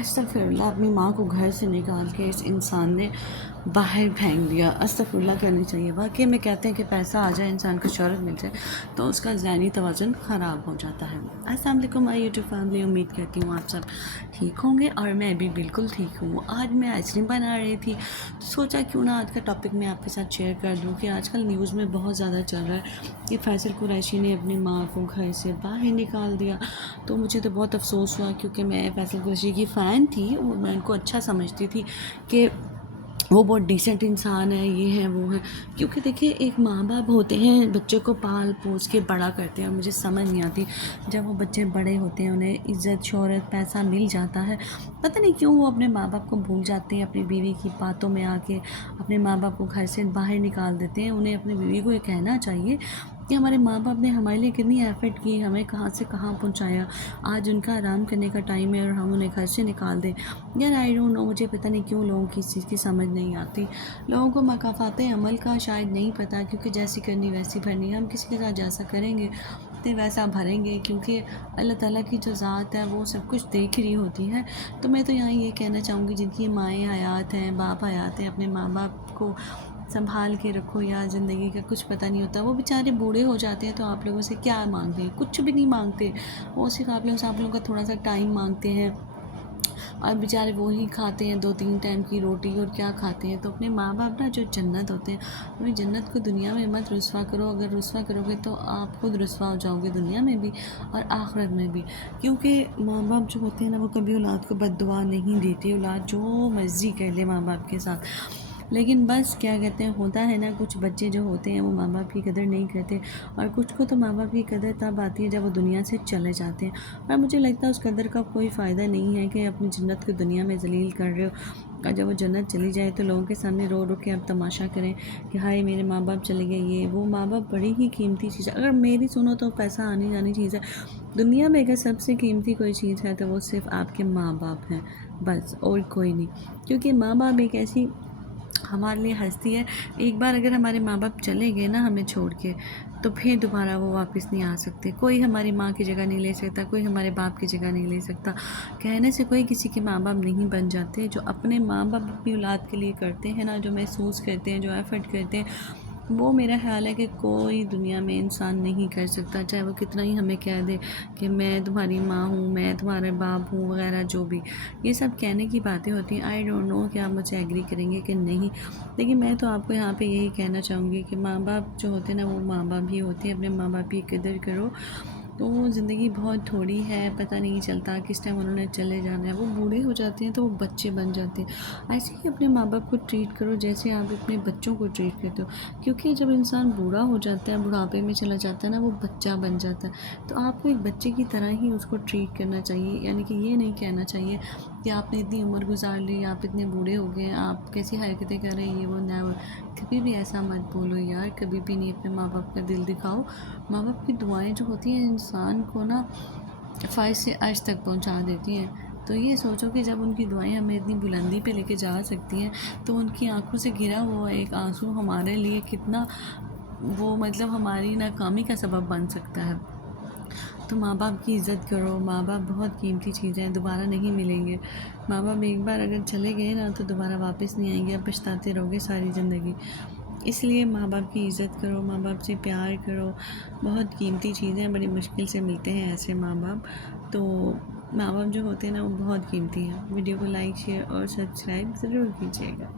استغفراللہ، اپنی ماں کو گھر سے نکال کے اس انسان نے باہر پھینک دیا۔ استغفراللہ کرنی چاہیے۔ واقعی میں کہتے ہیں کہ پیسہ آ جائے، انسان کو شہرت مل جائے تو اس کا ذہنی توازن خراب ہو جاتا ہے۔ السلام علیکم مائی یوٹیوب فیملی، امید کرتی ہوں آپ سب ٹھیک ہوں گے اور میں بھی بالکل ٹھیک ہوں۔ آج میں آئس کریم بنا رہی تھی تو سوچا کیوں نہ آج کا ٹاپک میں آپ کے ساتھ شیئر کر دوں کہ آج کل نیوز میں بہت زیادہ چل رہا ہے کہ فیصل قریشی نے اپنی ماں کو گھر سے باہر نکال دیا۔ تو مجھے تو بہت افسوس ہوا کیونکہ میں فیصل قریشی کی فین تھی اور میں ان کو اچھا سمجھتی تھی کہ وہ بہت ڈیسنٹ انسان ہے، یہ ہے وہ ہے۔ کیونکہ دیکھیں، ایک ماں باپ ہوتے ہیں، بچے کو پال پوس کے بڑا کرتے ہیں، اور مجھے سمجھ نہیں آتی جب وہ بچے بڑے ہوتے ہیں، انہیں عزت شہرت پیسہ مل جاتا ہے، پتہ نہیں کیوں وہ اپنے ماں باپ کو بھول جاتے ہیں، اپنی بیوی کی باتوں میں آ کے اپنے ماں باپ کو گھر سے باہر نکال دیتے ہیں۔ انہیں اپنی بیوی کو یہ کہنا چاہیے کہ ہمارے ماں باپ نے ہمارے لیے کتنی ایفرٹ کی، ہمیں کہاں سے کہاں پہنچایا، آج ان کا آرام کرنے کا ٹائم ہے اور ہم انہیں گھر سے نکال دیں۔ یار آئی ڈونٹ نو، مجھے پتہ نہیں کیوں لوگوں کی اس چیز کی سمجھ نہیں آتی۔ لوگوں کو مکافات عمل کا شاید نہیں پتہ، کیونکہ جیسی کرنی ویسی بھرنی، ہم کسی کے ساتھ جیسا کریں گے تو ویسا بھریں گے، کیونکہ اللہ تعالیٰ کی جو ذات ہے وہ سب کچھ دیکھ رہی ہوتی ہے۔ تو میں تو یہاں یہ کہنا چاہوں گی، جن کی مائیں حیات ہیں، باپ حیات ہیں، اپنے ماں باپ کو سنبھال کے رکھو، یا زندگی کا کچھ پتہ نہیں ہوتا، وہ بیچارے بوڑھے ہو جاتے ہیں تو آپ لوگوں سے کیا مانگتے ہیں؟ کچھ بھی نہیں مانگتے، وہ صرف آپ لوگوں کا تھوڑا سا ٹائم مانگتے ہیں، اور بیچارے وہی کھاتے ہیں 2-3 ٹائم کی روٹی، اور کیا کھاتے ہیں۔ تو اپنے ماں باپ نا جو جنت ہوتے ہیں، اپنی جنت کو دنیا میں مت رسوا کرو، اگر رسوا کرو گے تو آپ خود رسوا ہو جاؤ گے، دنیا میں بھی اور آخرت میں بھی۔ کیونکہ ماں باپ جو ہوتے ہیں نا، وہ کبھی اولاد کو بد دعا نہیں دیتے، اولاد جو مرضی کر لے ماں باپ کے ساتھ، لیکن بس کیا کہتے ہیں، ہوتا ہے نا، کچھ بچے جو ہوتے ہیں وہ ماں باپ کی قدر نہیں کرتے، اور کچھ کو تو ماں باپ کی قدر تب آتی ہے جب وہ دنیا سے چلے جاتے ہیں، اور مجھے لگتا ہے اس قدر کا کوئی فائدہ نہیں ہے کہ اپنی جنت کو دنیا میں ذلیل کر رہے ہو، اور جب وہ جنت چلی جائے تو لوگوں کے سامنے رو رو کے اب تماشا کریں کہ ہائے میرے ماں باپ چلے گئے۔ یہ وہ ماں باپ بڑی ہی قیمتی چیز ہے، اگر میری سنو تو پیسہ آنی جانی چیز ہے دنیا میں، اگر سب سے قیمتی کوئی چیز ہے تو وہ صرف آپ کے ماں باپ ہیں، بس اور کوئی نہیں۔ کیونکہ ماں باپ ایک ایسی ہمارے لیے ہستی ہے، ایک بار اگر ہمارے ماں باپ چلے گئے نا ہمیں چھوڑ کے، تو پھر دوبارہ وہ واپس نہیں آ سکتے۔ کوئی ہماری ماں کی جگہ نہیں لے سکتا، کوئی ہمارے باپ کی جگہ نہیں لے سکتا۔ کہنے سے کوئی کسی کے ماں باپ نہیں بن جاتے۔ جو اپنے ماں باپ اپنی اولاد کے لیے کرتے ہیں نا، جو محسوس کرتے ہیں، جو ایفرٹ کرتے ہیں، وہ میرا خیال ہے کہ کوئی دنیا میں انسان نہیں کر سکتا، چاہے وہ کتنا ہی ہمیں کہہ دے کہ میں تمہاری ماں ہوں، میں تمہارے باپ ہوں وغیرہ، جو بھی یہ سب کہنے کی باتیں ہوتی ہیں۔ آئی ڈونٹ نو کہ آپ مجھ سے ایگری کریں گے کہ نہیں، لیکن میں تو آپ کو یہاں پہ یہی کہنا چاہوں گی کہ ماں باپ جو ہوتے ہیں نا، وہ ماں باپ ہی ہوتے ہیں، اپنے ماں باپ کی قدر کرو۔ تو وہ زندگی بہت تھوڑی ہے، پتہ نہیں چلتا کس ٹائم انہوں نے چلے جانا ہے، وہ بوڑھے ہو جاتے ہیں تو وہ بچے بن جاتے ہیں۔ ایسے ہی اپنے ماں باپ کو ٹریٹ کرو جیسے آپ اپنے بچوں کو ٹریٹ کرتے ہو، کیونکہ جب انسان بوڑھا ہو جاتا ہے، بڑھاپے میں چلا جاتا ہے نا، وہ بچہ بن جاتا ہے، تو آپ کو ایک بچے کی طرح ہی اس کو ٹریٹ کرنا چاہیے۔ یعنی کہ یہ نہیں کہنا چاہیے کہ آپ نے اتنی عمر گزار لی، آپ اتنے بوڑھے ہو گئے ہیں، آپ کیسی حرکتیں کر رہے ہیں، یہ وہ نیور، کبھی بھی ایسا مت بولو یار، کبھی بھی نہیں۔ اپنے ماں باپ کا دل دکھاؤ۔ ماں باپ کی دعائیں جو ہوتی ہیں انسان کو نا فرش سے عرش تک پہنچا دیتی ہیں۔ تو یہ سوچو کہ جب ان کی دعائیں ہمیں اتنی بلندی پہ لے کے جا سکتی ہیں، تو ان کی آنکھوں سے گرا ہوا ایک آنسو ہمارے لیے کتنا وہ مطلب ہماری ناکامی کا سبب بن سکتا ہے۔ تو ماں باپ کی عزت کرو، ماں باپ بہت قیمتی چیزیں ہیں، دوبارہ نہیں ملیں گے۔ ماں باپ ایک بار اگر چلے گئے نا تو دوبارہ واپس نہیں آئیں گے، اب پچھتاتے رہو گے ساری زندگی۔ اس لیے ماں باپ کی عزت کرو، ماں باپ سے پیار کرو، بہت قیمتی چیزیں، بڑی مشکل سے ملتے ہیں ایسے ماں باپ۔ تو ماں باپ جو ہوتے ہیں نا، وہ بہت قیمتی ہیں۔ ویڈیو کو لائک، شیئر اور سبسکرائب ضرور کیجیے گا۔